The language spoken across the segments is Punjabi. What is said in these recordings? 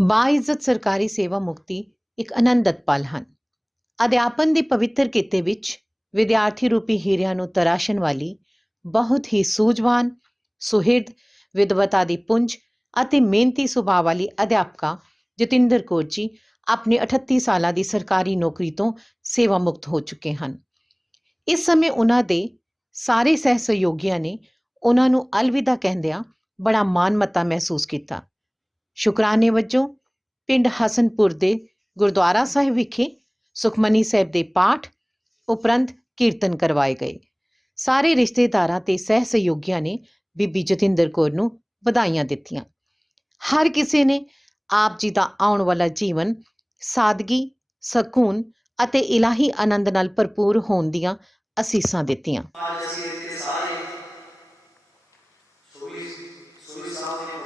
ਬਾਇਜ਼ਤ ਸਰਕਾਰੀ ਸੇਵਾ ਮੁਕਤੀ ਇੱਕ ਆਨੰਦਤ ਪਲ ਹਨ। ਅਧਿਆਪਨ ਦੇ ਪਵਿੱਤਰ ਕਿੱਤੇ ਵਿੱਚ ਵਿਦਿਆਰਥੀ ਰੂਪੀ ਹੀਰਿਆਂ ਨੂੰ ਤਰਾਸ਼ਣ ਵਾਲੀ ਬਹੁਤ ਹੀ ਸੂਝਵਾਨ, ਸੁਹਿਰਦ ਵਿਦਵਤਾ ਦੀ ਪੁੰਜ ਅਤੇ ਮਿਹਨਤੀ ਸੁਭਾਅ ਵਾਲੀ ਅਧਿਆਪਕਾ ਜਤਿੰਦਰ ਕੌਰ ਜੀ ਆਪਣੇ 38 ਸਾਲਾਂ ਦੀ ਸਰਕਾਰੀ ਨੌਕਰੀ ਤੋਂ ਸੇਵਾ ਮੁਕਤ ਹੋ ਚੁੱਕੇ ਹਨ। ਇਸ ਸਮੇਂ ਉਹਨਾਂ ਦੇ ਸਾਰੇ ਸਹਿ ਸਹਿਯੋਗੀਆਂ ਨੇ ਉਹਨਾਂ ਨੂੰ ਅਲਵਿਦਾ ਕਹਿੰਦਿਆਂ ਬੜਾ ਮਾਣ ਮਤਾ ਮਹਿਸੂਸ ਕੀਤਾ। ਸ਼ੁਕਰਾਨੇ ਵਜੋਂ ਪਿੰਡ ਹਸਨਪੁਰ ਦੇ ਗੁਰਦੁਆਰਾ ਸਾਹਿਬ ਵਿਖੇ ਸੁਖਮਨੀ ਸਾਹਿਬ ਦੇ ਪਾਠ ਉਪਰੰਤ ਕੀਰਤਨ ਕਰਵਾਏ ਗਏ। ਸਾਰੇ ਰਿਸ਼ਤੇਦਾਰਾਂ ਤੇ ਸਹਿ ਸਹਿਯੋਗੀਆਂ ਨੇ ਬੀਬੀ ਜਤਿੰਦਰ ਕੌਰ ਨੂੰ ਵਧਾਈਆਂ ਦਿੱਤੀਆਂ। ਹਰ ਕਿਸੇ ਨੇ ਆਪ ਜੀ ਦਾ ਆਉਣ ਵਾਲਾ ਜੀਵਨ ਸਾਦਗੀ, ਸਕੂਨ ਅਤੇ ਇਲਾਹੀ ਆਨੰਦ ਨਾਲ ਭਰਪੂਰ ਹੋਣ ਦੀਆਂ ਅਸੀਸਾਂ ਦਿੱਤੀਆਂ। ਅੱਜ ਅਸੀਂ ਸਾਹਿਬ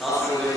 Nossa,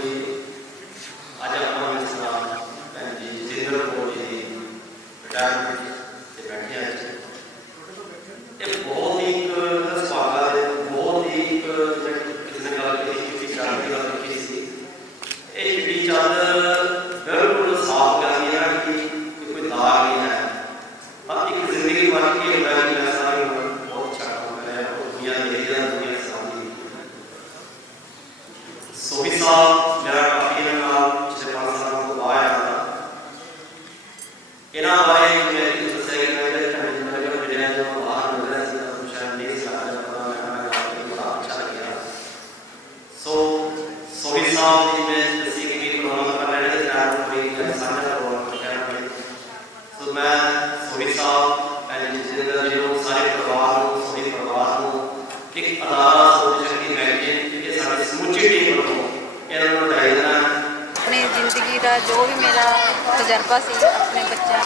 ਦਾ ਜੋ ਵੀ ਮੇਰਾ ਤਜਰਬਾ ਸੀ, ਆਪਣੇ ਬੱਚਿਆਂ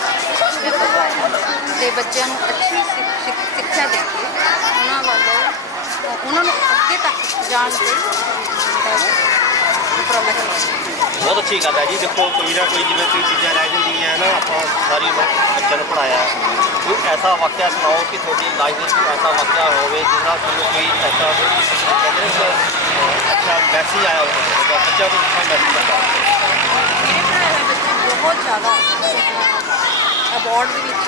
ਮੈਂ ਪੜਾਇਆ ਤੇ ਬੱਚਿਆਂ ਨੂੰ ਅੱਛੀ ਸਿੱਖਿਆ ਦੇ ਕੇ ਉਹਨਾਂ ਵੱਲੋਂ, ਉਹਨਾਂ ਨੂੰ ਅੱਗੇ ਤੱਕ ਜਾਣ ਦੇ ਬਹੁਤ ਅੱਛੀ ਗੱਲ ਹੈ ਜੀ। ਦੇਖੋ, ਕੋਈ ਨਾ ਕੋਈ ਜਿਵੇਂ ਕੋਈ ਚੀਜ਼ਾਂ ਰਹਿ ਜਾਂਦੀਆਂ ਨਾ, ਆਪਾਂ ਸਾਰੀ ਉਮਰ ਬੱਚਿਆਂ ਨੂੰ ਪੜਾਇਆ ਕੋਈ ਐਸਾ ਵਾਕਿਆ ਸੁਣਾਓ ਕਿ ਤੁਹਾਡੀ ਲਾਈਫ ਵਿੱਚ ਐਸਾ ਵਾਕਿਆ ਹੋਵੇ ਜਿਸ ਨਾਲ ਤੁਹਾਨੂੰ ਕੋਈ ਐਸਾ ਕਹਿੰਦੇ ਅੱਛਾ ਮੈਸੇਜ ਆਇਆ ਹੋਵੇ ਬੱਚਾ ਨੂੰ ਮੈਸੇਜ ਆਇਆ ਜ਼ਿਆਦਾ ਅਵਾਰਡ ਦੇ ਵਿੱਚ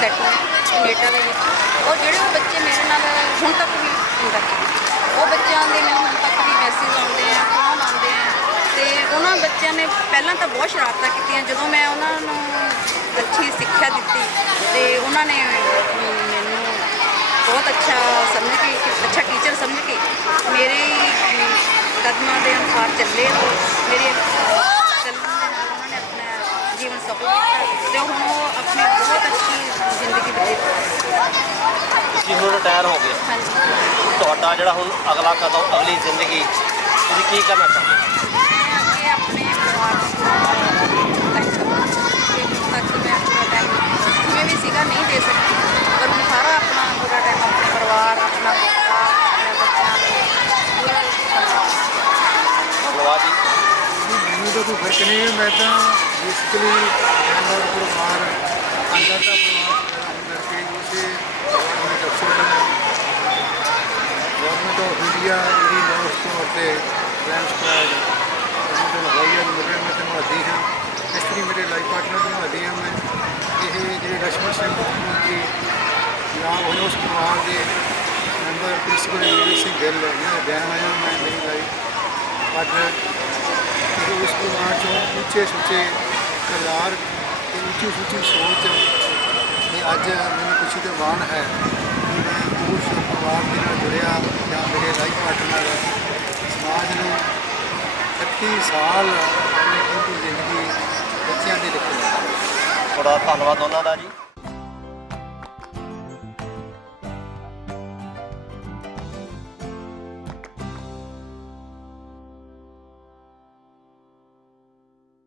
ਸੈੱਟ ਨੇ ਕੈਨੇਡਾ ਦੇ ਵਿੱਚ। ਔਰ ਜਿਹੜੇ ਉਹ ਬੱਚੇ ਮੇਰੇ ਨਾਲ ਹੁਣ ਤੱਕ ਵੀ ਕੰਟੈਕਟ ਉਹ ਬੱਚਿਆਂ ਦੇ ਮੈਨੂੰ ਹੁਣ ਤੱਕ ਵੀ ਮੈਸੇਜ ਆਉਂਦੇ ਆ ਫੋਨ ਆਉਂਦੇ ਆ। ਤੇ ਉਹਨਾਂ ਬੱਚਿਆਂ ਨੇ ਪਹਿਲਾਂ ਤਾਂ ਬਹੁਤ ਸ਼ਰਾਰਤਾਂ ਕੀਤੀਆਂ। ਜਦੋਂ ਮੈਂ ਉਹਨਾਂ ਨੂੰ ਅੱਛੀ ਸਿੱਖਿਆ ਦਿੱਤੀ ਤੇ ਉਹਨਾਂ ਨੇ ਮੈਨੂੰ ਬਹੁਤ ਅੱਛਾ ਸਮਝ ਕੇ ਅੱਛਾ ਟੀਚਰ ਸਮਝ ਕੇ ਮੇਰੇ ਅਮ, ਕਦਮਾਂ ਦੇ ਅਨੁਸਾਰ ਚੱਲੇ। ਉਹ ਮੇਰੇ ਚੱਲਣ ਦੇ ਨਾਲ ਉਹਨਾਂ ਨੇ ਆਪਣਾ ਜੀਵਨ ਸਫਲ ਕੀਤਾ ਤੇ ਹੁਣ ਉਹ ਆਪਣੀ ਬਹੁਤ ਅੱਛੀ ਜ਼ਿੰਦਗੀ ਬਤੀਤ ਕਰ ਰਹੇ ਹਨ। ਤੁਸੀਂ ਹੁਣ ਰਿਟਾਇਰ ਹੋ ਗਏ ਹਾਂਜੀ ਤੁਹਾਡਾ ਜਿਹੜਾ ਹੁਣ ਅਗਲਾ ਕਦਮ ਅਗਲੀ ਜ਼ਿੰਦਗੀ ਤੁਸੀਂ ਕੀ ਕਰਨਾ ਚਾਹੁੰਦੇ ਹੋ? ਮੈਂ ਅੱਗੇ ਆਪਣੇ ਪਰਿਵਾਰ ਨੂੰ ਟਾਈਮ ਦੇਵਾਂ ਕਿ ਹੁਣ ਤੱਕ ਮੈਂ ਆਪਣਾ ਟਾਈਮ ਜਿਵੇਂ ਵੀ ਸੀਗਾ ਨਹੀਂ ਦੇ ਸਕੀ ਪਰ ਹੁਣ ਸਾਰਾ ਆਪਣਾ ਪੂਰਾ ਟਾਈਮ ਆਪਣੇ ਪਰਿਵਾਰ ਆਪਣਾ ਬੱਚਾ ਆਪਣੇ ਬੱਚਿਆਂ ਨੂੰ ਪੂਰਾ ਧੰਨਵਾਦ ਜੀ ਮੈਨੂੰ ਤਾਂ ਕੋਈ ਫ਼ਰਕ ਨਹੀਂ ਹੈ ਮੈਂ ਤਾਂ ਬੇਸਿਕਲੀ ਹੈਂਡਲਰ ਪਰਿਵਾਰ ਅੰਦਰ ਦਾ ਪਰਿਵਾਰ ਕਰਕੇ ਉਸੇ ਗਵਰਨਮੈਂਟ ਅਫਸਰ ਗਵਰਨਮੈਂਟ ਆਫ ਇੰਡੀਆ ਦੀ ਨੋਟਸ ਤੋਂ 'ਤੇ ਲੈਂਡ ਸਕੁਆਇਰ ਮਤਲਬ ਹੋਇਆ ਮੇਰੇ ਮੈਂ ਤੁਹਾਨੂੰ ਹਾਂ। ਇਸ ਤਰੀ ਮੇਰੇ ਲਾਈਫ ਪਾਰਟਨਰ ਤੁਹਾਨੂੰ ਆਦੀ ਹਾਂ ਮੈਂ। ਇਹ ਜਿਹੜੇ ਰਸ਼ਮਤ ਸਿੰਘ ਮੁਖੀ ਨਾਮ ਹੋਏ ਉਸ ਪਰਿਵਾਰ ਦੇ member principal engineer Singh Gill ਇਹਨਾਂ ਬਿਆਨ ਮੈਂ ਨਹੀਂ ਲਾਈਫ ਪਾਰਟਨਰ ਉਸ ਪਰਿਵਾਰ ਚੋਂ ਉੱਚੇ ਸੁੱਚੇ ਕਿਰਦਾਰ ਤੇ ਉੱਚੀ ਸੁੱਚੀ ਸੋਚ। ਤੇ ਅੱਜ ਮੈਨੂੰ ਖੁਸ਼ੀ ਤੇ ਮਾਣ ਹੈ। ਕਿ ਮੈਂ ਉਸ ਪਰਿਵਾਰ ਦੇ ਨਾਲ ਜੁੜਿਆ ਜਾਂ ਮੇਰੇ ਲਾਈਫ ਪਾਰਟਨਰ ਸਮਾਜ ਨੂੰ 31 ਸਾਲ ਆਪਣੀ ਪੂਰੀ ਜ਼ਿੰਦਗੀ ਬੱਚਿਆਂ ਦੇ ਲਿਖੇ। ਤੁਹਾਡਾ ਧੰਨਵਾਦ ਉਹਨਾਂ ਦਾ ਜੀ।